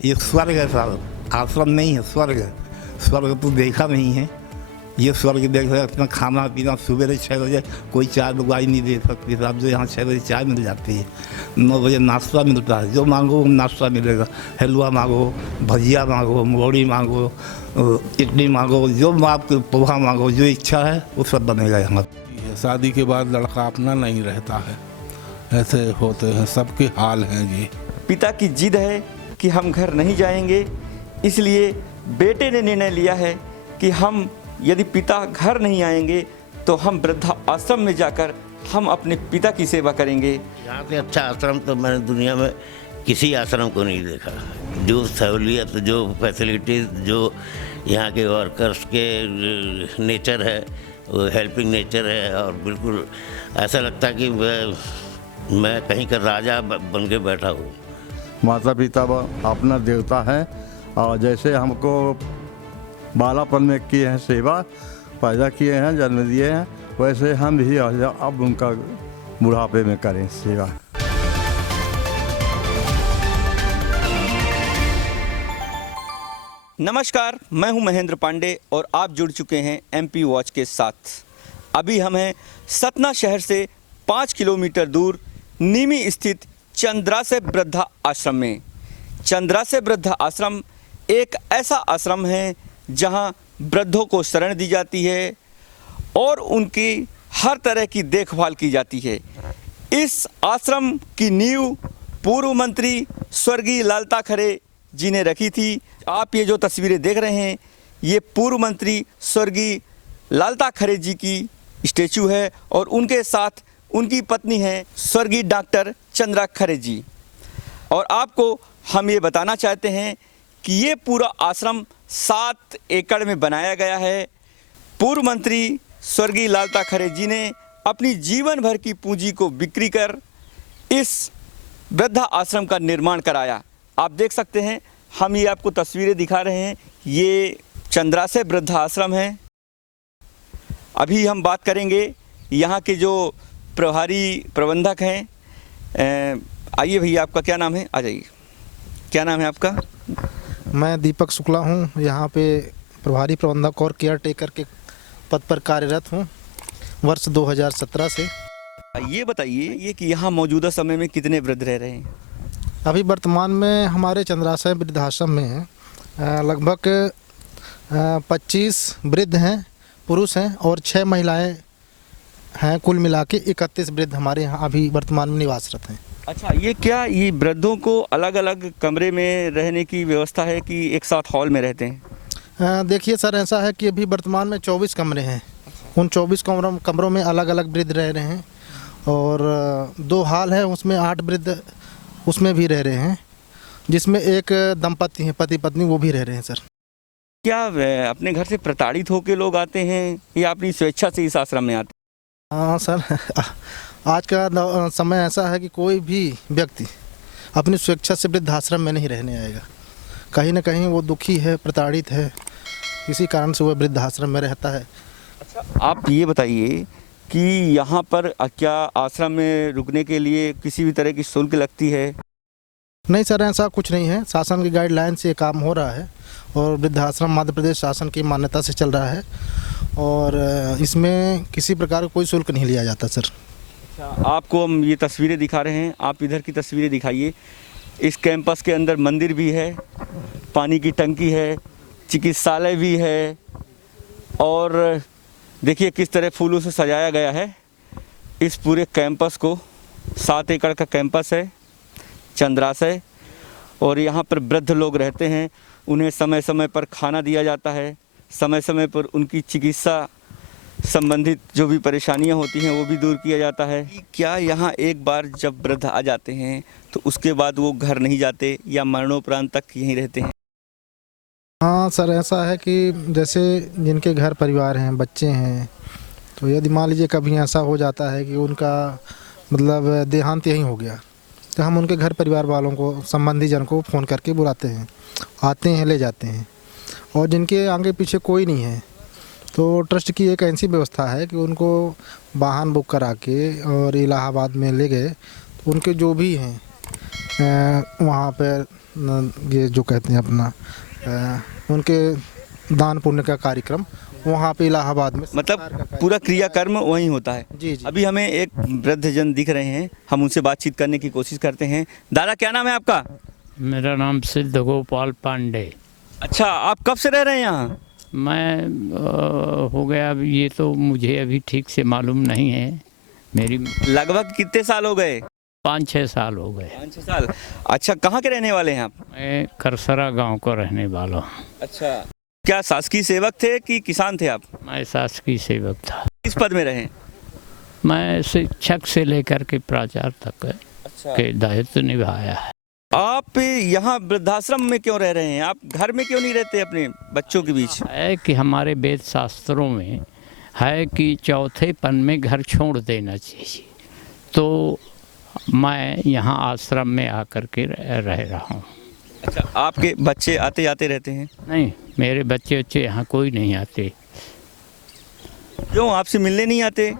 ये स्वर्ग है साहब, आश्रम नहीं है, स्वर्ग है। स्वर्ग तो देखा नहीं है, ये स्वर्ग देख रहे अपना खाना पीना सुबह 6 बजे कोई चाय दवाई नहीं दे सकती साहब, जो यहाँ 6 बजे चाय मिल जाती है, 9 बजे नाश्ता मिलता है, जो मांगो नाश्ता मिलेगा। हलवा मांगो, भजिया मांगो, मुरौड़ी मांगो, इडली मांगो, जो आपको पोहा मांगो, जो इच्छा है वो सब बनेगा यहाँ। शादी के बाद लड़का अपना नहीं रहता है, ऐसे होते हैं, सबके हाल हैं जी। पिता की जिद है कि हम घर नहीं जाएंगे, इसलिए बेटे ने निर्णय लिया है कि हम यदि पिता घर नहीं आएंगे तो हम वृद्धा आश्रम में जाकर हम अपने पिता की सेवा करेंगे। यहाँ से अच्छा आश्रम तो मैंने दुनिया में किसी आश्रम को नहीं देखा। जो सहूलियत, जो फैसिलिटीज़, जो यहाँ के वर्कर्स के नेचर है, वो हेल्पिंग नेचर है, और बिल्कुल ऐसा लगता है कि मैं कहीं का राजा बन के बैठा हूँ। माता पिता अपना देवता है, और जैसे हमको बालापन में किए हैं सेवा, पैदा किए हैं, जन्म दिए हैं, वैसे हम भी अब उनका बुढ़ापे में करें सेवा। नमस्कार, मैं हूं महेंद्र पांडे और आप जुड़ चुके हैं एमपी वॉच के साथ। अभी हम हैं सतना शहर से 5 किलोमीटर दूर नीमी स्थित चंद्रासे वृद्धा आश्रम में। चंद्रासे वृद्धा आश्रम एक ऐसा आश्रम है जहां वृद्धों को शरण दी जाती है और उनकी हर तरह की देखभाल की जाती है। इस आश्रम की नींव पूर्व मंत्री स्वर्गीय लालता खरे जी ने रखी थी। आप ये जो तस्वीरें देख रहे हैं, ये पूर्व मंत्री स्वर्गीय लालता खरे जी की स्टैचू है और उनके साथ उनकी पत्नी है स्वर्गीय डॉक्टर चंद्रा खरे जी। और आपको हम ये बताना चाहते हैं कि ये पूरा आश्रम 7 एकड़ में बनाया गया है। पूर्व मंत्री स्वर्गीय लालता खरे जी ने अपनी जीवन भर की पूंजी को बिक्री कर इस वृद्धा आश्रम का निर्माण कराया। आप देख सकते हैं, हम ये आपको तस्वीरें दिखा रहे हैं, ये चंद्रासे वृद्धा आश्रम है। अभी हम बात करेंगे यहाँ के जो प्रभारी प्रबंधक हैं। आइए भैया, आपका क्या नाम है? आ जाइए। क्या नाम है आपका? मैं दीपक शुक्ला हूँ, यहाँ पे प्रभारी प्रबंधक और केयर टेकर के पद पर कार्यरत हूँ वर्ष 2017 से। ये बताइए ये कि यहाँ मौजूदा समय में कितने वृद्ध रह रहे हैं? अभी वर्तमान में हमारे चंद्राशय वृद्धाश्रम में लगभग 25 वृद्ध हैं, पुरुष हैं, और 6 महिलाएं हैं। कुल मिला के 31 वृद्ध हमारे यहाँ अभी वर्तमान में निवासरत हैं। अच्छा, ये क्या ये वृद्धों को अलग अलग कमरे में रहने की व्यवस्था है कि एक साथ हॉल में रहते हैं? देखिए सर, ऐसा है कि अभी वर्तमान में 24 कमरे हैं। उन 24 कमरों में अलग अलग वृद्ध रह रहे हैं, और 2 हॉल है, उसमें 8 वृद्ध उसमें भी रह रहे हैं, जिसमें एक दंपति हैं, पति पत्नी, वो भी रह रहे हैं सर। क्या अपने घर से प्रताड़ित होकर लोग आते हैं या अपनी स्वेच्छा से इस आश्रम में आते हैं? हाँ सर, आज का समय ऐसा है कि कोई भी व्यक्ति अपनी स्वेच्छा से वृद्धाश्रम में नहीं रहने आएगा। कहीं ना कहीं वो दुखी है, प्रताड़ित है, इसी कारण से वो वृद्धाश्रम में रहता है। अच्छा, आप ये बताइए कि यहाँ पर क्या आश्रम में रुकने के लिए किसी भी तरह की शुल्क लगती है? नहीं सर, ऐसा कुछ नहीं है। शासन की गाइडलाइन से काम हो रहा है और वृद्धाश्रम मध्य प्रदेश शासन की मान्यता से चल रहा है, और इसमें किसी प्रकार का कोई शुल्क नहीं लिया जाता सर। अच्छा, आपको हम ये तस्वीरें दिखा रहे हैं, आप इधर की तस्वीरें दिखाइए। इस कैंपस के अंदर मंदिर भी है, पानी की टंकी है, चिकित्सालय भी है, और देखिए किस तरह फूलों से सजाया गया है इस पूरे कैंपस को। 7 एकड़ का कैंपस है चंद्राशय, और यहाँ पर वृद्ध लोग रहते हैं। उन्हें समय समय पर खाना दिया जाता है, समय समय पर उनकी चिकित्सा संबंधित जो भी परेशानियाँ होती हैं वो भी दूर किया जाता है। क्या यहाँ एक बार जब वृद्ध आ जाते हैं तो उसके बाद वो घर नहीं जाते या मरणोपरांत तक यहीं रहते हैं? हाँ सर, ऐसा है कि जैसे जिनके घर परिवार हैं, बच्चे हैं, तो यदि मान लीजिए कभी ऐसा हो जाता है कि उनका मतलब देहांत यहीं हो गया, तो हम उनके घर परिवार वालों को, संबंधी जन को फ़ोन करके बुलाते हैं, आते हैं, ले जाते हैं। और जिनके आगे पीछे कोई नहीं है तो ट्रस्ट की एक ऐसी व्यवस्था है कि उनको वाहन बुक करा के और इलाहाबाद में ले गए, तो उनके जो भी हैं वहाँ पर ये जो कहते हैं अपना उनके दान पुण्य का कार्यक्रम वहाँ पे इलाहाबाद में मतलब सरकार का पूरा क्रियाकर्म वहीं होता है। जी जी। अभी हमें एक वृद्धजन दिख रहे हैं, हम उनसे बातचीत करने की कोशिश करते हैं। दादा क्या नाम है आपका? मेरा नाम सिद्ध गोपाल पांडे। अच्छा, आप कब से रह रहे हैं यहाँ? मैं हो गया, अब ये तो मुझे अभी ठीक से मालूम नहीं है। मेरी लगभग कितने साल हो गए? 5-6 साल हो गए। 5-6 साल। अच्छा, कहाँ के रहने वाले हैं आप? मैं करसरा गांव को रहने वाला हूँ। अच्छा, क्या शासकीय सेवक थे कि किसान थे आप? मैं शासकीय सेवक था। किस पद में रहे? मैं शिक्षक से लेकर के प्राचार्य तक अच्छा। के दायित्व निभाया है। आप यहाँ वृद्धाश्रम में क्यों रह रहे हैं? आप घर में क्यों नहीं रहते अपने बच्चों के बीच? है कि हमारे वेद शास्त्रों में है कि चौथे पन में घर छोड़ देना चाहिए, तो मैं यहाँ आश्रम में आकर के रह रहा हूँ। अच्छा, आपके बच्चे आते जाते रहते हैं? नहीं, मेरे बच्चे यहाँ कोई नहीं आते। क्यों, आपसे मिलने नहीं आते?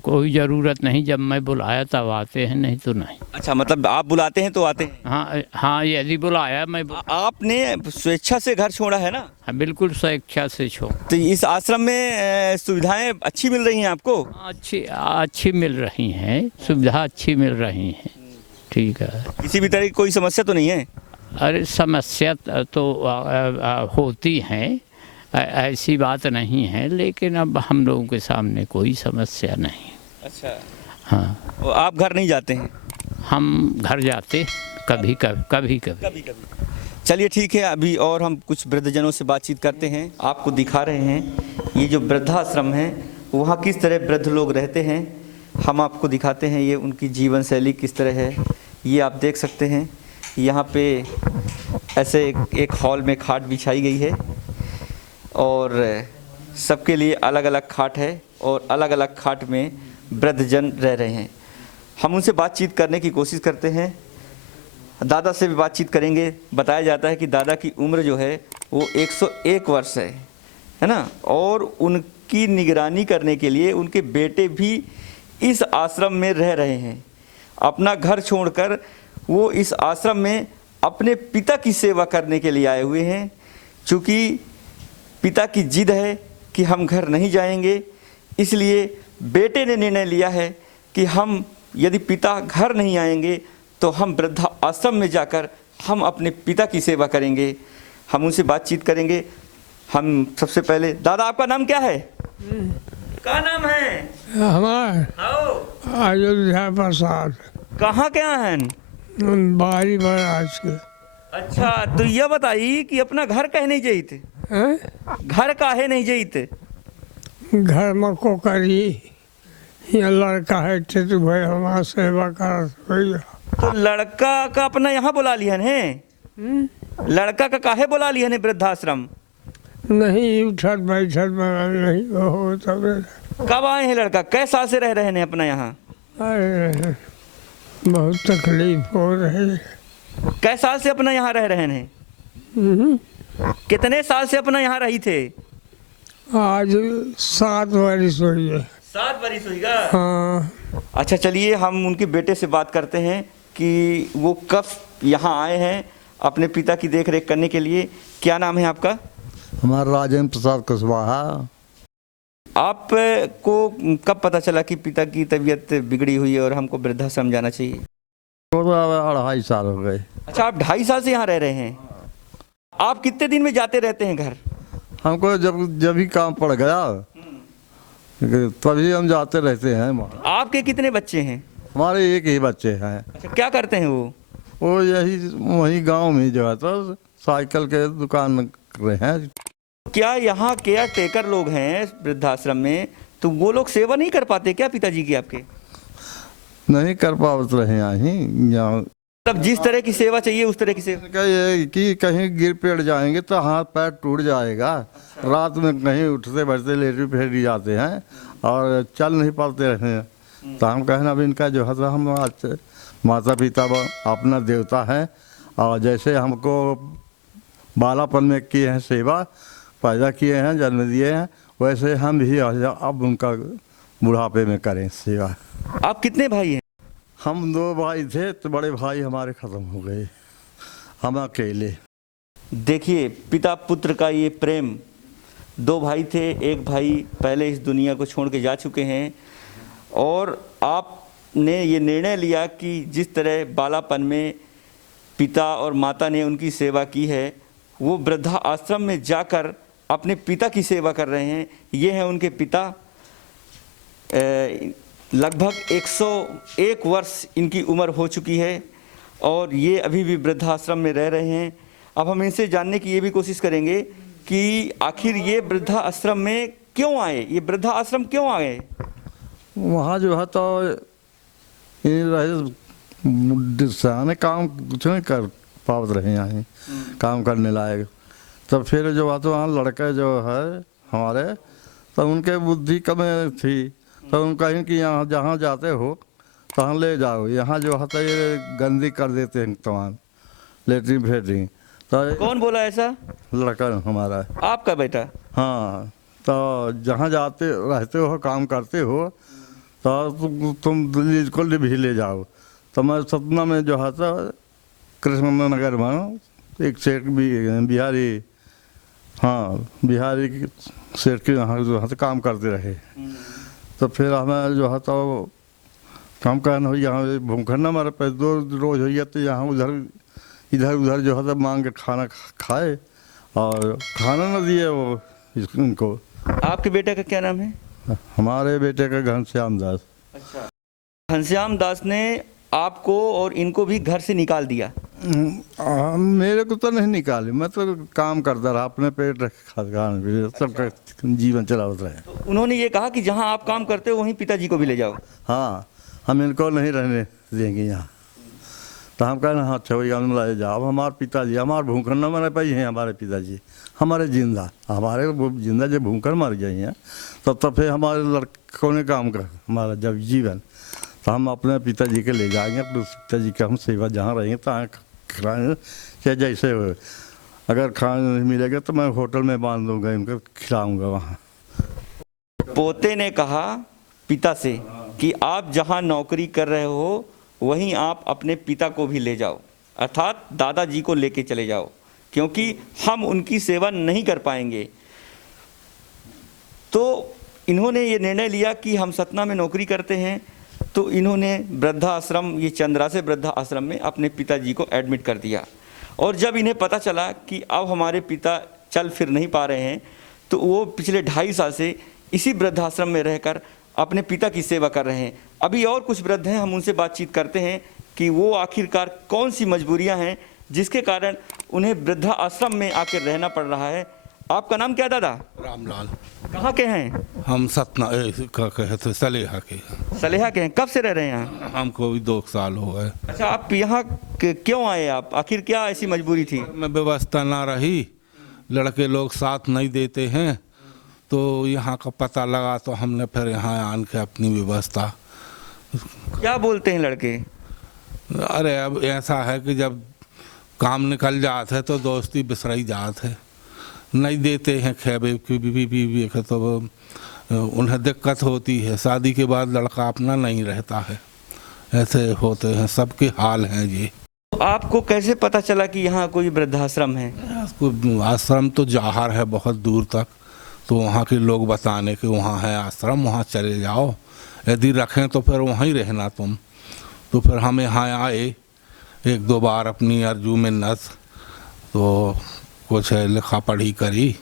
कोई ज़रूरत नहीं, जब मैं बुलाया तब आते हैं, नहीं तो नहीं। अच्छा, मतलब आप बुलाते हैं तो आते हैं? हाँ हाँ, यदि बुलाया मैं आपने स्वेच्छा से घर छोड़ा है ना? हाँ, बिल्कुल स्वेच्छा से छोड़। तो इस आश्रम में सुविधाएं अच्छी मिल रही हैं आपको? अच्छी मिल रही हैं, सुविधा अच्छी मिल रही हैं। ठीक है। किसी भी तरह की कोई समस्या तो नहीं है? अरे समस्या तो होती हैं, ऐसी बात नहीं है, लेकिन अब हम लोगों के सामने कोई समस्या नहीं। अच्छा। हाँ। और आप घर नहीं जाते हैं? हम घर जाते कभी कभी। चलिए ठीक है, अभी और हम कुछ वृद्धजनों से बातचीत करते हैं। आपको दिखा रहे हैं ये जो वृद्धाश्रम है वहाँ किस तरह वृद्ध लोग रहते हैं, हम आपको दिखाते हैं। ये उनकी जीवन शैली किस तरह है, ये आप देख सकते हैं। यहाँ पे ऐसे एक हॉल में खाट बिछाई गई है और सबके लिए अलग अलग खाट है और अलग अलग खाट में वृद्धजन रह रहे हैं। हम उनसे बातचीत करने की कोशिश करते हैं। दादा से भी बातचीत करेंगे। बताया जाता है कि दादा की उम्र जो है वो 101 वर्ष है ना, और उनकी निगरानी करने के लिए उनके बेटे भी इस आश्रम में रह रहे हैं। अपना घर छोड़कर वो इस आश्रम में अपने पिता की सेवा करने के लिए आए हुए हैं। चूँकि पिता की जिद है कि हम घर नहीं जाएंगे, इसलिए बेटे ने निर्णय लिया है कि हम यदि पिता घर नहीं आएंगे तो हम वृद्धा आश्रम में जाकर हम अपने पिता की सेवा करेंगे। हम उनसे बातचीत करेंगे। हम सबसे पहले, दादा आपका नाम क्या है? क्या नाम है हमारा? अयोध्या प्रसाद। कहाँ क्या हैं? बारी महाराज के। अच्छा, तो यह बताइए कि अपना घर कहे नहीं जाते? घर काहे नहीं जाते? घर में को करी, ये लड़का है तो भाई हमारा सेवा कर। तो लड़का का अपना यहाँ बुला लिया है? लड़का का काहे बुला लिया है वृद्धाश्रम? नहीं उठत बैठत नहीं हो तब। कब आए हैं लड़का? कै साल से रह रहे हैं अपना यहाँ? अरे बहुत तकलीफ हो रही है। कै साल से अपना यहाँ रह रहे हैं? कितने साल से अपना यहाँ रही थे? आज 7 वर्ष हुई है। 7 वर्ष हुईगा? हाँ। अच्छा, चलिए हम उनके बेटे से बात करते हैं कि वो कब यहाँ आए हैं अपने पिता की देख रेख करने के लिए। क्या नाम है आपका? हमारा राजेंद्र प्रसाद कुशवाहा। आपको कब पता चला कि पिता की तबीयत बिगड़ी हुई है और हमको वृद्धाश्रम जाना चाहिए? 2.5 साल हो गए। अच्छा, आप 2.5 साल से यहाँ रह रहे हैं। आप कितने दिन में जाते रहते हैं घर? हमको जब भी काम पड़ गया तभी हम जाते रहते हैं। आपके कितने बच्चे हैं? हमारे एक ही बच्चे हैं। अच्छा, क्या करते हैं वो? यही वही गांव में जो है तो साइकिल के दुकान में कर रहे हैं। क्या यहाँ केयर टेकर लोग हैं वृद्धाश्रम में, तो वो लोग सेवा नहीं कर पाते क्या पिताजी की आपके? नहीं कर पाते रहे यहाँ। तब जिस तरह की सेवा चाहिए उस तरह की सेवा। ये कि कहीं गिर पेड़ जाएंगे तो हाथ पैर टूट जाएगा। रात में कहीं उठते बैठते लेटे फेरी जाते हैं और चल नहीं पाते रहे हैं। तो हम कहना अब इनका जो है तो हम माता पिता अपना देवता है, और जैसे हमको बालापन में किए हैं सेवा, पैदा किए हैं, जन्म दिए हैं, वैसे हम भी अब उनका बुढ़ापे में करें सेवा। आप कितने भाई हैं? हम 2 भाई थे तो बड़े भाई हमारे ख़त्म हो गए। हम अकेले। देखिए पिता पुत्र का ये प्रेम। दो भाई थे, एक भाई पहले इस दुनिया को छोड़ के जा चुके हैं और आपने ये निर्णय लिया कि जिस तरह बालापन में पिता और माता ने उनकी सेवा की है, वो वृद्धा आश्रम में जाकर अपने पिता की सेवा कर रहे हैं। ये हैं उनके पिता। लगभग 101 वर्ष इनकी उम्र हो चुकी है और ये अभी भी वृद्धाश्रम में रह रहे हैं। अब हम इनसे जानने की ये भी कोशिश करेंगे कि आखिर ये वृद्धाश्रम में क्यों आए, ये वृद्धाश्रम क्यों आए। वहाँ जो है तो सियाने काम कुछ नहीं कर पावत रहे यहाँ काम करने लायक। तब फिर जो है तो वहाँ लड़के जो है हमारे, तो उनके बुद्धि कम थी, तो उन कहीं कि यहाँ जहाँ जाते हो तहाँ ले जाओ, यहाँ जो है तो ये गंदी कर देते हैं तमाम लेटरिन फेटरिन। तो कौन बोला ऐसा? लड़का हमारा। आपका बेटा? हाँ, तो जहाँ जाते रहते हो काम करते हो तो तुम दिल्ली को भी ले जाओ। तो मैं सतना में जो है तो कृष्णनगर में एक सेठ बिहारी, हाँ बिहारी सेठ के यहाँ जो है तो काम करते रहे। तो फिर हमें जो है तो काम करना हो, यहाँ भूखना हमारे पैसे दो रोज हो गया, तो यहाँ उधर इधर उधर जो है तो मांग के खाना खाए और खाना न दिए वो उनको। आपके बेटे का क्या नाम है? हमारे बेटे का घनश्याम दास। अच्छा, घनश्याम दास ने आपको और इनको भी घर से निकाल दिया? मेरे को तो नहीं निकाले, मैं तो काम करता रहा, अपने पेट खान पीने सबका जीवन चलावत रहे। तो उन्होंने ये कहा कि जहाँ आप काम करते हो वहीं पिताजी को भी ले जाओ? हाँ, हम इनको नहीं रहने देंगे यहाँ। तो हम कहना हाँ अच्छा भैया हम लाए जाओ। हमारे पिताजी हमारे भूखर न मर पाई हैं, हमारे पिताजी हमारे जिंदा, हमारे जिंदा जब भूखर मर गए हैं तब फिर हमारे लड़कों ने काम कर हमारा जब जीवन, तो हम अपने पिताजी के ले जाएंगे, अपने पिताजी का हम सेवा जहाँ रहेंगे तहाँ खिलाएंगे। चाहे जैसे हो, अगर खाना नहीं मिलेगा तो मैं होटल में बांध दूँगा, इनको खिलाऊँगा वहाँ। पोते ने कहा पिता से कि आप जहाँ नौकरी कर रहे हो वहीं आप अपने पिता को भी ले जाओ, अर्थात दादाजी को लेके चले जाओ, क्योंकि हम उनकी सेवा नहीं कर पाएंगे। तो इन्होंने ये निर्णय लिया कि हम सतना में नौकरी करते हैं, तो इन्होंने वृद्धाश्रम, ये चंद्रा से वृद्धाश्रम में अपने पिताजी को एडमिट कर दिया। और जब इन्हें पता चला कि अब हमारे पिता चल फिर नहीं पा रहे हैं, तो वो पिछले 2.5 साल से इसी वृद्धाश्रम में रहकर अपने पिता की सेवा कर रहे हैं। अभी और कुछ वृद्ध हैं, हम उनसे बातचीत करते हैं कि वो आखिरकार कौन सी मजबूरियां हैं जिसके कारण उन्हें वृद्धा आश्रम में आकर रहना पड़ रहा है। आपका नाम क्या दादा? रामलाल। कहाँ के हैं? हम सतना का कहते सलेहा के। सलेहा के हैं। कब से रह रहे हैं यहाँ? हमको भी 2 साल हो गए। अच्छा, आप यहाँ क्यों आए? आप आखिर क्या ऐसी मजबूरी थी? में व्यवस्था ना रही, लड़के लोग साथ नहीं देते हैं, तो यहाँ का पता लगा तो हमने फिर यहाँ आन के अपनी व्यवस्था। क्या बोलते हैं लड़के? अरे अब ऐसा है कि जब काम निकल जाते है तो दोस्ती बिसराई जात है, नहीं देते हैं खेबे की बीवी के, तो उन्हें दिक्कत होती है। शादी के बाद लड़का अपना नहीं रहता है, ऐसे होते हैं, सबके हाल हैं ये। आपको कैसे पता चला कि यहाँ कोई वृद्धाश्रम है? आश्रम तो जाहिर है बहुत दूर तक, तो वहाँ के लोग बताने कि वहाँ है आश्रम, वहाँ चले जाओ, यदि रखें तो फिर वहीं रहना तुम। तो फिर हम यहाँ आए 1-2 बार अपनी अर्जू मिन्नत, तो कुछ लिखा पढ़ी करी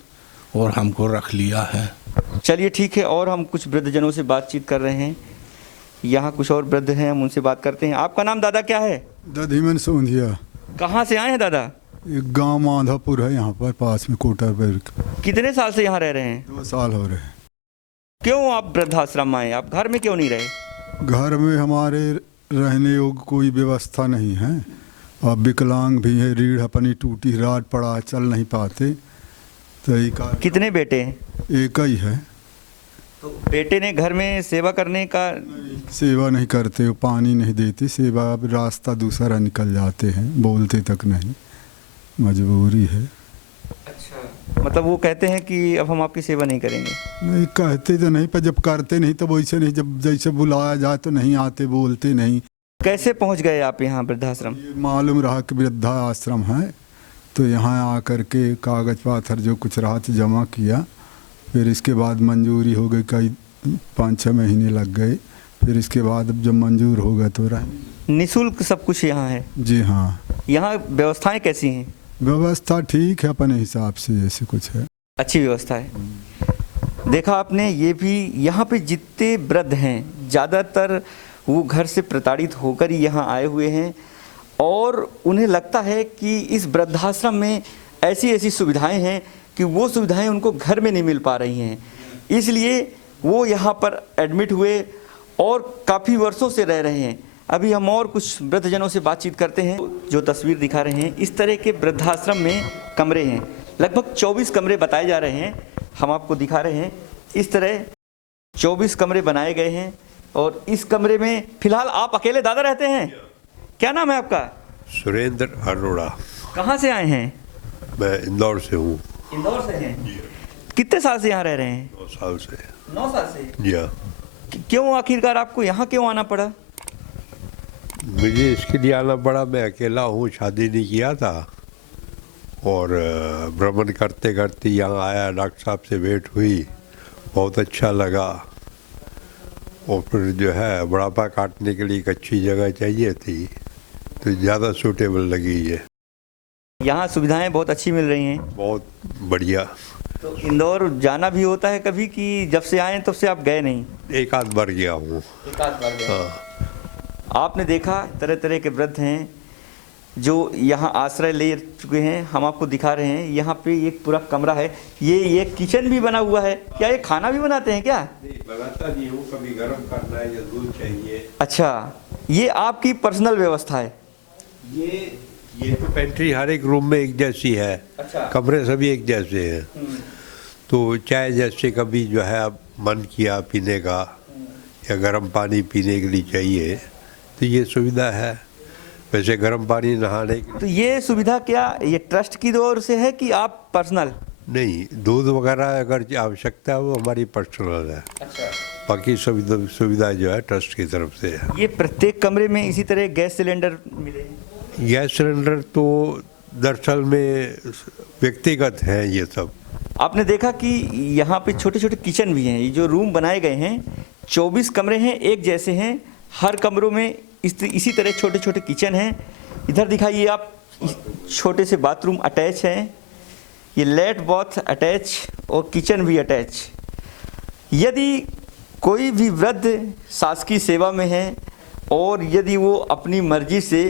और हमको रख लिया है। चलिए ठीक है, और हम कुछ वृद्धजनों से बातचीत कर रहे हैं। यहाँ कुछ और वृद्ध हैं, हम उनसे बात करते हैं। आपका नाम दादा क्या है? दधीमन सोंधिया। कहाँ से आए हैं दादा? एक गांव माधोपुर है यहाँ पर पास में कोटर पर। कितने साल से यहाँ रह रहे हैं? 2 साल हो रहे हैं। क्यों आप वृद्धाश्रम आए? आप घर में क्यों नहीं रहे? घर में हमारे रहने योग्य कोई व्यवस्था नहीं है, और विकलांग भी है, रीढ़ अपनी टूटी, राड पड़ा, चल नहीं पाते। तो कितने बेटे हैं? एक ही है। तो बेटे ने घर में सेवा करने का? सेवा नहीं करते, पानी नहीं देते, सेवा रास्ता दूसरा निकल जाते हैं, बोलते तक नहीं, मजबूरी है। अच्छा, मतलब वो कहते हैं कि अब हम आपकी सेवा नहीं करेंगे? नहीं कहते तो नहीं, पर जब करते नहीं तो वैसे नहीं, जब जैसे बुलाया जाए तो नहीं आते, बोलते नहीं। कैसे पहुंच गए आप यहाँ वृद्धाश्रम? ये मालूम रहा कि वृद्धा आश्रम है, तो यहाँ आकर के कागज पत्थर जो कुछ रहा था जमा किया। फिर इसके बाद मंजूरी हो गई, कई 5-6 महीने लग गए। फिर इसके बाद जब मंजूर हो गया तो रहे। निःशुल्क सब कुछ यहाँ है? जी हाँ। यहाँ व्यवस्थाएं कैसी हैं? व्यवस्था ठीक है अपने हिसाब से, जैसे कुछ है। अच्छी व्यवस्था है। देखा आपने, ये भी यहाँ पे जितने वृद्ध हैं ज़्यादातर वो घर से प्रताड़ित होकर ही यहाँ आए हुए हैं और उन्हें लगता है कि इस वृद्धाश्रम में ऐसी ऐसी सुविधाएं हैं कि वो सुविधाएं उनको घर में नहीं मिल पा रही हैं, इसलिए वो यहाँ पर एडमिट हुए और काफ़ी वर्षों से रह रहे हैं। अभी हम और कुछ वृद्धजनों से बातचीत करते हैं। जो तस्वीर दिखा रहे हैं, इस तरह के वृद्धाश्रम में कमरे हैं, लगभग 24 कमरे बताए जा रहे हैं। हम आपको दिखा रहे हैं, इस तरह 24 कमरे बनाए गए हैं और इस कमरे में फिलहाल आप अकेले दादा रहते हैं। क्या नाम है आपका? सुरेंद्र अरोड़ा। कहाँ से आए हैं? मैं इंदौर से हूँ। इंदौर से हैं? कितने साल से यहाँ रह रहे हैं? 9 साल से। 9 साल से? जी हाँ। क्यों आखिरकार आपको यहाँ क्यों आना पड़ा? मुझे इसके लिए आना पड़ा, मैं अकेला हूँ, शादी नहीं किया था और भ्रमण करते करते यहाँ आया, डॉक्टर साहब से भेंट हुई, बहुत अच्छा लगा और फिर जो है बुढ़ापा काटने के लिए एक अच्छी जगह चाहिए थी तो ज़्यादा सूटेबल लगी ये। यहाँ सुविधाएं बहुत अच्छी मिल रही हैं? बहुत बढ़िया। तो इंदौर जाना भी होता है कभी कि जब से आए तब से आप गए नहीं? एक आध बार गया हूँ। एक आध बार गए। आपने देखा तरह तरह के वृद्ध हैं जो यहाँ आश्रय ले चुके हैं। हम आपको दिखा रहे हैं, यहाँ पे एक पूरा कमरा है, ये किचन भी बना हुआ है। क्या ये खाना भी बनाते हैं क्या? नहीं, बनाता नहीं हूँ, कभी गर्म करना है या दूध चाहिए। अच्छा, ये आपकी पर्सनल व्यवस्था है? ये तो पेंट्री हर एक रूम में एक जैसी है। अच्छा। कमरे सभी एक जैसे हैं। तो चाय जैसे कभी जो है अब मन किया पीने का या गर्म पानी पीने के लिए चाहिए तो ये सुविधा है। वैसे गर्म पानी नहाने की तो ये सुविधा क्या ये ट्रस्ट की ओर से है कि आप पर्सनल? नहीं, दूध वगैरह अगर आवश्यकता है वो हमारी पर्सनल है। अच्छा। बाकी सुविधा जो है ट्रस्ट की तरफ से है। ये प्रत्येक कमरे में इसी तरह गैस सिलेंडर मिले? गैस सिलेंडर तो दरअसल में व्यक्तिगत हैं ये सब। आपने देखा कि यहाँ पे छोटे छोटे किचन भी हैं। ये जो रूम बनाए गए हैं 24 कमरे हैं, एक जैसे हैं। हर कमरों में इसी तरह छोटे छोटे किचन हैं। इधर दिखाइए आप, छोटे से बाथरूम अटैच हैं, ये लेट बाथ अटैच और किचन भी अटैच। यदि कोई भी वृद्ध शासकीय सेवा में है और यदि वो अपनी मर्जी से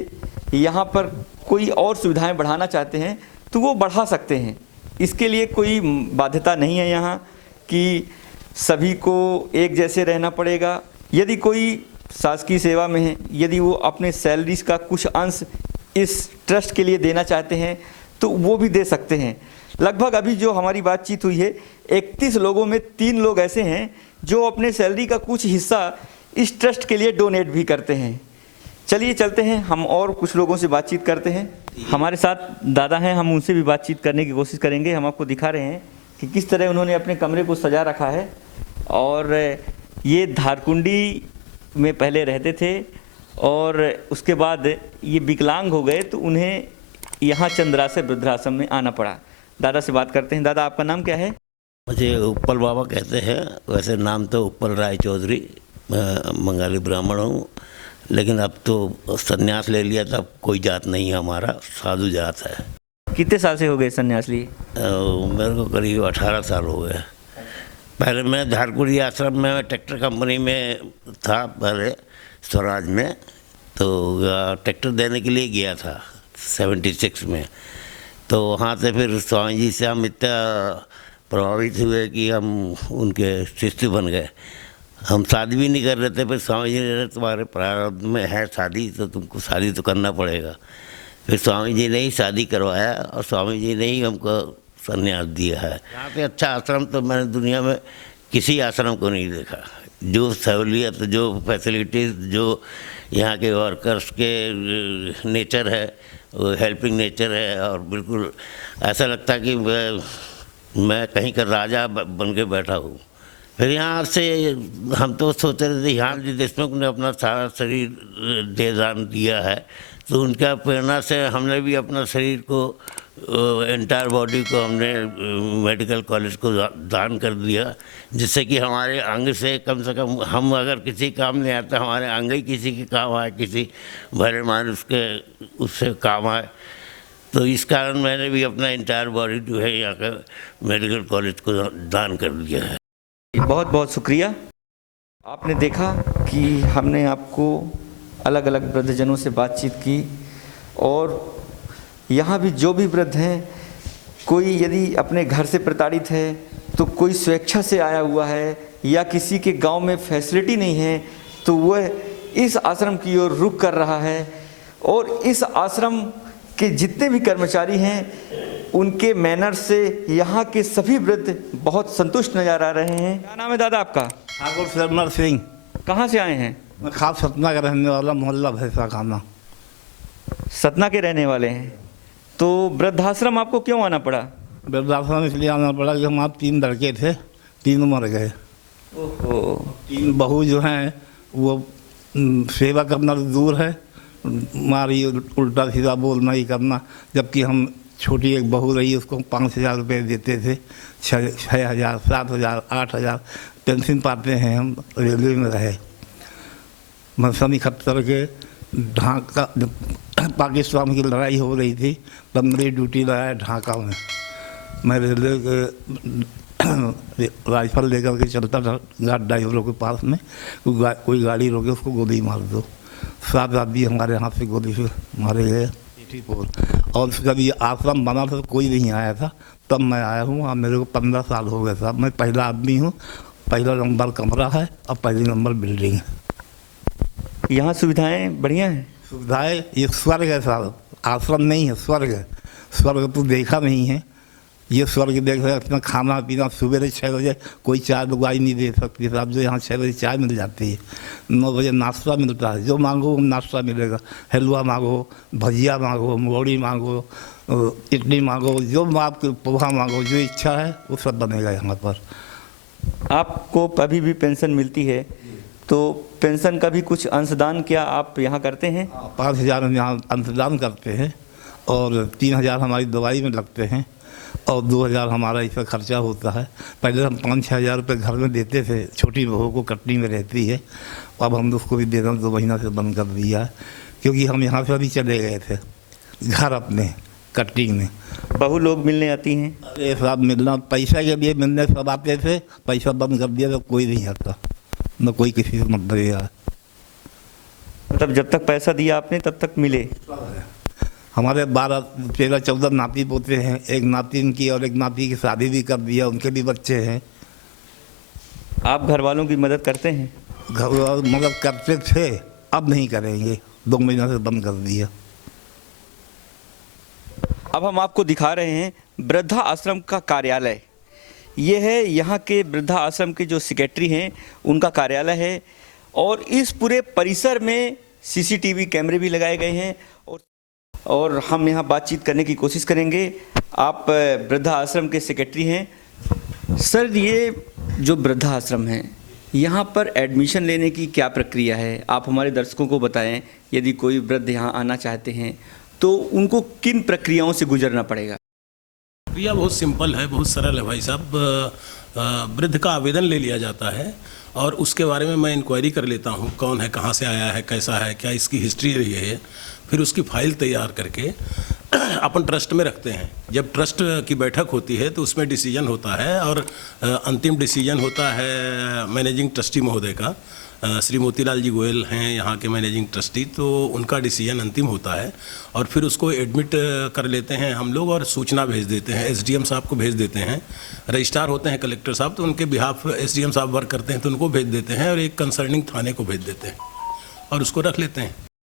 यहाँ पर कोई और सुविधाएं बढ़ाना चाहते हैं तो वो बढ़ा सकते हैं। इसके लिए कोई बाध्यता नहीं है यहाँ कि सभी को एक जैसे रहना पड़ेगा। यदि कोई शासकीय सेवा में है, यदि वो अपने सैलरीज का कुछ अंश इस ट्रस्ट के लिए देना चाहते हैं तो वो भी दे सकते हैं। लगभग अभी जो हमारी बातचीत हुई है 31 लोगों में 3 लोग ऐसे हैं जो अपने सैलरी का कुछ हिस्सा इस ट्रस्ट के लिए डोनेट भी करते हैं। चलिए चलते हैं, हम और कुछ लोगों से बातचीत करते हैं। हमारे साथ दादा हैं, हम उनसे भी बातचीत करने की कोशिश करेंगे। हम आपको दिखा रहे हैं कि किस तरह उन्होंने अपने कमरे को सजा रखा है। और ये धारकुंडी में पहले रहते थे और उसके बाद ये विकलांग हो गए तो उन्हें यहाँ चंद्रासे वृद्धाश्रम में आना पड़ा। दादा से बात करते हैं। दादा, आपका नाम क्या है? मुझे उप्पल बाबा कहते हैं, वैसे नाम तो उप्पल राय चौधरी, बंगाली ब्राह्मण हूँ, लेकिन अब तो संन्यास ले लिया, तब कोई जात नहीं है, हमारा साधु जात है। कितने साल से हो गए संन्यास लिए? मेरे को करीब 18 साल हो गए। पहले मैं धारकुंडी आश्रम में ट्रैक्टर कंपनी में था, पहले स्वराज में, तो ट्रैक्टर देने के लिए गया था 76 में। तो वहाँ से फिर स्वामी जी से हम इतना प्रभावित हुए कि हम उनके शिष्य बन गए। हम शादी भी नहीं कर रहे थे, फिर स्वामी जी ने, तुम्हारे प्रारब्ध में है शादी तो तुमको शादी तो करना पड़ेगा। फिर स्वामी जी ने ही शादी करवाया और स्वामी जी ने ही हमको संन्यास दिया है। यहाँ पे अच्छा आश्रम तो मैंने दुनिया में किसी आश्रम को नहीं देखा। जो सहूलियत, जो फैसिलिटीज़, जो यहाँ के वर्कर्स के नेचर है, वो हेल्पिंग नेचर है और बिल्कुल ऐसा लगता है कि मैं कहीं का राजा बन के बैठा हूँ। फिर यहाँ से हम तो सोच रहे थे यहाँ जी देशमुख ने अपना सारा शरीर देदान दिया है, तो उनका प्रेरणा से हमने भी अपना शरीर को एंटायर बॉडी को हमने मेडिकल कॉलेज को दान कर दिया, जिससे कि हमारे अंग से कम हम अगर किसी काम नहीं आता, हमारे अंग ही किसी के काम आए, किसी भले मानुष के उससे काम आए। तो इस कारण मैंने भी अपना एंटायर बॉडी जो है यहाँ का मेडिकल कॉलेज को दान कर दिया है। बहुत बहुत शुक्रिया। आपने देखा कि हमने आपको अलग अलग वृद्धजनों से बातचीत की, और यहाँ भी जो भी वृद्ध हैं, कोई यदि अपने घर से प्रताड़ित है तो कोई स्वेच्छा से आया हुआ है, या किसी के गांव में फैसिलिटी नहीं है तो वह इस आश्रम की ओर रुख कर रहा है। और इस आश्रम के जितने भी कर्मचारी हैं उनके मैनर से यहाँ के सभी वृद्ध बहुत संतुष्ट नजर आ रहे हैं। क्या नाम है दादा आपका? ठाकुर सरमर सिंह। कहाँ से आए हैं? मैं खास सतना का रहने वाला, मोहल्ला भैंसा खाना। सतना के रहने वाले हैं। तो वृद्धाश्रम आपको क्यों आना पड़ा? वृद्धाश्रम इसलिए आना पड़ा कि हमारे 3 लड़के थे, 3 मर गए। ओहो। 3 बहू जो हैं वो सेवा करना तो दूर है, मारी उल्टा सीधा बोलना ही करना। जबकि हम छोटी एक बहू रही, उसको 5,000 रुपये देते थे, 6,000, 7,000, 8,000 पेंशन पाते हैं। हम रेलवे में रहे। सन 71 के ढाका पाकिस्तान की लड़ाई हो रही थी, तब मेरी ड्यूटी लगाया ढाका में। मैं रेलवे के राइफल लेकर के चलता था गार्ड ड्राइवरों के पास में, कोई गाड़ी रोके उसको गोली मार दो। 7 आदमी हमारे हाथ से गोली से मारे गए। और जब ये आश्रम बना था तो कोई नहीं आया था, तब मैं आया हूँ। अब मेरे को 15 साल हो गए साहब। मैं पहला आदमी हूँ, पहला नंबर कमरा है और पहली नंबर बिल्डिंग है। यहाँ सुविधाएं बढ़िया हैं? सुविधाएं, ये स्वर्ग है साहब, आश्रम नहीं है, स्वर्ग है। स्वर्ग तो देखा नहीं है, ये स्वर्ग देख रहे। अपना खाना पीना सुबह 6 बजे कोई चाय दुगाई नहीं दे सकती साहब, जो यहाँ 6 बजे चाय मिल जाती है। 9 बजे नाश्ता मिलता है, जो मांगो वो नाश्ता मिलेगा। हलवा मांगो, भजिया मांगो, मुरौड़ी मांगो, इडली मांगो, जो आपको पोहा मांगो, जो इच्छा है वो सब बनेगा यहाँ पर। आपको अभी भी पेंशन मिलती है, तो पेंशन का भी कुछ अंशदान क्या आप यहाँ करते हैं? 5,000 हम यहाँ अंशदान करते हैं, और 3,000 हमारी दवाई में लगते हैं, और 2,000 हमारा इसका खर्चा होता है। पहले हम 5-6 हज़ार रुपये घर में देते थे, छोटी बहू को कटनी में रहती है। अब हम उसको भी देना 2 महीना से बंद कर दिया है, क्योंकि हम यहाँ से अभी चले गए थे घर अपने कटनी में। बहू लोग मिलने आती हैं? अरे साहब, मिलना पैसा के लिए मिलने सब आते थे, पैसा बंद कर दिया तो कोई नहीं आता, न कोई किसी से मत दिया। मतलब जब तक पैसा दिया आपने तब तक मिले? हमारे 12, 13, 14 नाती पोते हैं। एक नाती इनकी और एक नाती की शादी भी कर दिया, उनके भी बच्चे हैं। आप घर वालों की मदद करते हैं? घर वाले मदद करते थे, अब नहीं करेंगे, 2 महीना से बंद कर दिया। अब हम आपको दिखा रहे हैं वृद्धा आश्रम का कार्यालय। ये है यहाँ के वृद्धा आश्रम के जो सेक्रेटरी हैं उनका कार्यालय है, और इस पूरे परिसर में CCTV कैमरे भी लगाए गए हैं। और हम यहाँ बातचीत करने की कोशिश करेंगे। आप वृद्धा आश्रम के सेक्रेटरी हैं। सर, ये जो वृद्धा आश्रम है, यहाँ पर एडमिशन लेने की क्या प्रक्रिया है? आप हमारे दर्शकों को बताएं। यदि कोई वृद्ध यहाँ आना चाहते हैं तो उनको किन प्रक्रियाओं से गुजरना पड़ेगा? प्रक्रिया बहुत सिंपल है, बहुत सरल है भाई साहब। वृद्ध का आवेदन ले लिया जाता है, और उसके बारे में मैं इंक्वायरी कर लेता हूँ, कौन है, कहाँ से आया है, कैसा है, क्या इसकी हिस्ट्री रही है। फिर उसकी फाइल तैयार करके अपन ट्रस्ट में रखते हैं। जब ट्रस्ट की बैठक होती है तो उसमें डिसीजन होता है, और अंतिम डिसीजन होता है मैनेजिंग ट्रस्टी महोदय का। श्री मोतीलाल जी गोयल हैं यहाँ के मैनेजिंग ट्रस्टी, तो उनका डिसीजन अंतिम होता है। और फिर उसको एडमिट कर लेते हैं हम लोग, और सूचना भेज देते हैं, SDM साहब को भेज देते हैं। रजिस्ट्रार होते हैं कलेक्टर साहब, तो उनके बिहाफ SDM साहब वर्क करते हैं, तो उनको भेज देते हैं, और एक कंसर्निंग थाने को भेज देते हैं, और उसको रख लेते हैं।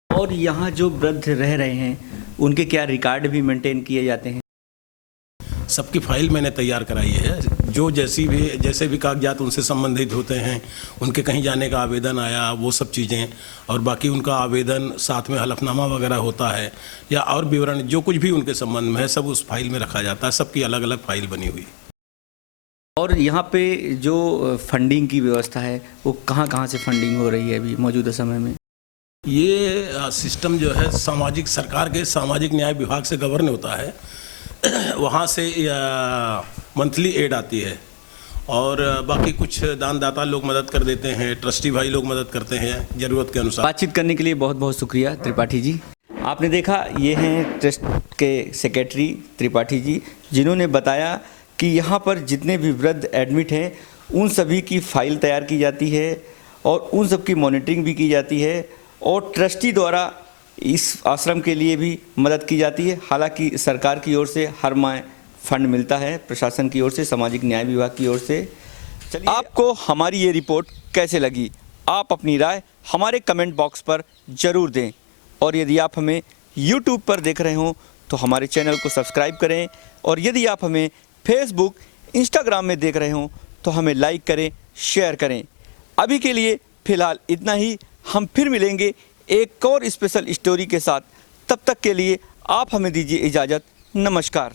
और यहाँ जो वृद्ध रह रहे हैं उनके क्या रिकॉर्ड भी मेंटेन किए जाते हैं? सबकी फाइल मैंने तैयार कराई है। जो जैसे भी कागजात उनसे संबंधित होते हैं, उनके कहीं जाने का आवेदन आया, वो सब चीज़ें, और बाकी उनका आवेदन साथ में हलफनामा वगैरह होता है, या और विवरण जो कुछ भी उनके संबंध में है, सब उस फाइल में रखा जाता है। सबकी अलग अलग फाइल बनी हुई। और यहाँ पे जो फंडिंग की व्यवस्था है वो कहाँ से फंडिंग हो रही है अभी मौजूदा समय में? ये सिस्टम जो है सामाजिक सरकार के सामाजिक न्याय विभाग से गवर्न होता है। वहाँ से मंथली एड आती है और बाकी कुछ दानदाता लोग मदद कर देते हैं, ट्रस्टी भाई लोग मदद करते हैं ज़रूरत के अनुसार। बातचीत करने के लिए बहुत बहुत शुक्रिया त्रिपाठी जी। आपने देखा ये हैं ट्रस्ट के सेक्रेटरी त्रिपाठी जी, जिन्होंने बताया कि यहाँ पर जितने भी वृद्ध एडमिट हैं उन सभी की फ़ाइल तैयार की जाती है और उन सब की मॉनिटरिंग भी की जाती है और ट्रस्टी द्वारा इस आश्रम के लिए भी मदद की जाती है। हालांकि सरकार की ओर से हर माह फंड मिलता है, प्रशासन की ओर से, सामाजिक न्याय विभाग की ओर से। चलिए, आपको हमारी ये रिपोर्ट कैसे लगी? आप अपनी राय हमारे कमेंट बॉक्स पर ज़रूर दें और यदि आप हमें YouTube पर देख रहे हों तो हमारे चैनल को सब्सक्राइब करें और यदि आप हमें फेसबुक, इंस्टाग्राम में देख रहे हों तो हमें लाइक करें, शेयर करें। अभी के लिए फ़िलहाल इतना ही। हम फिर मिलेंगे एक और स्पेशल स्टोरी के साथ। तब तक के लिए आप हमें दीजिए इजाज़त। नमस्कार।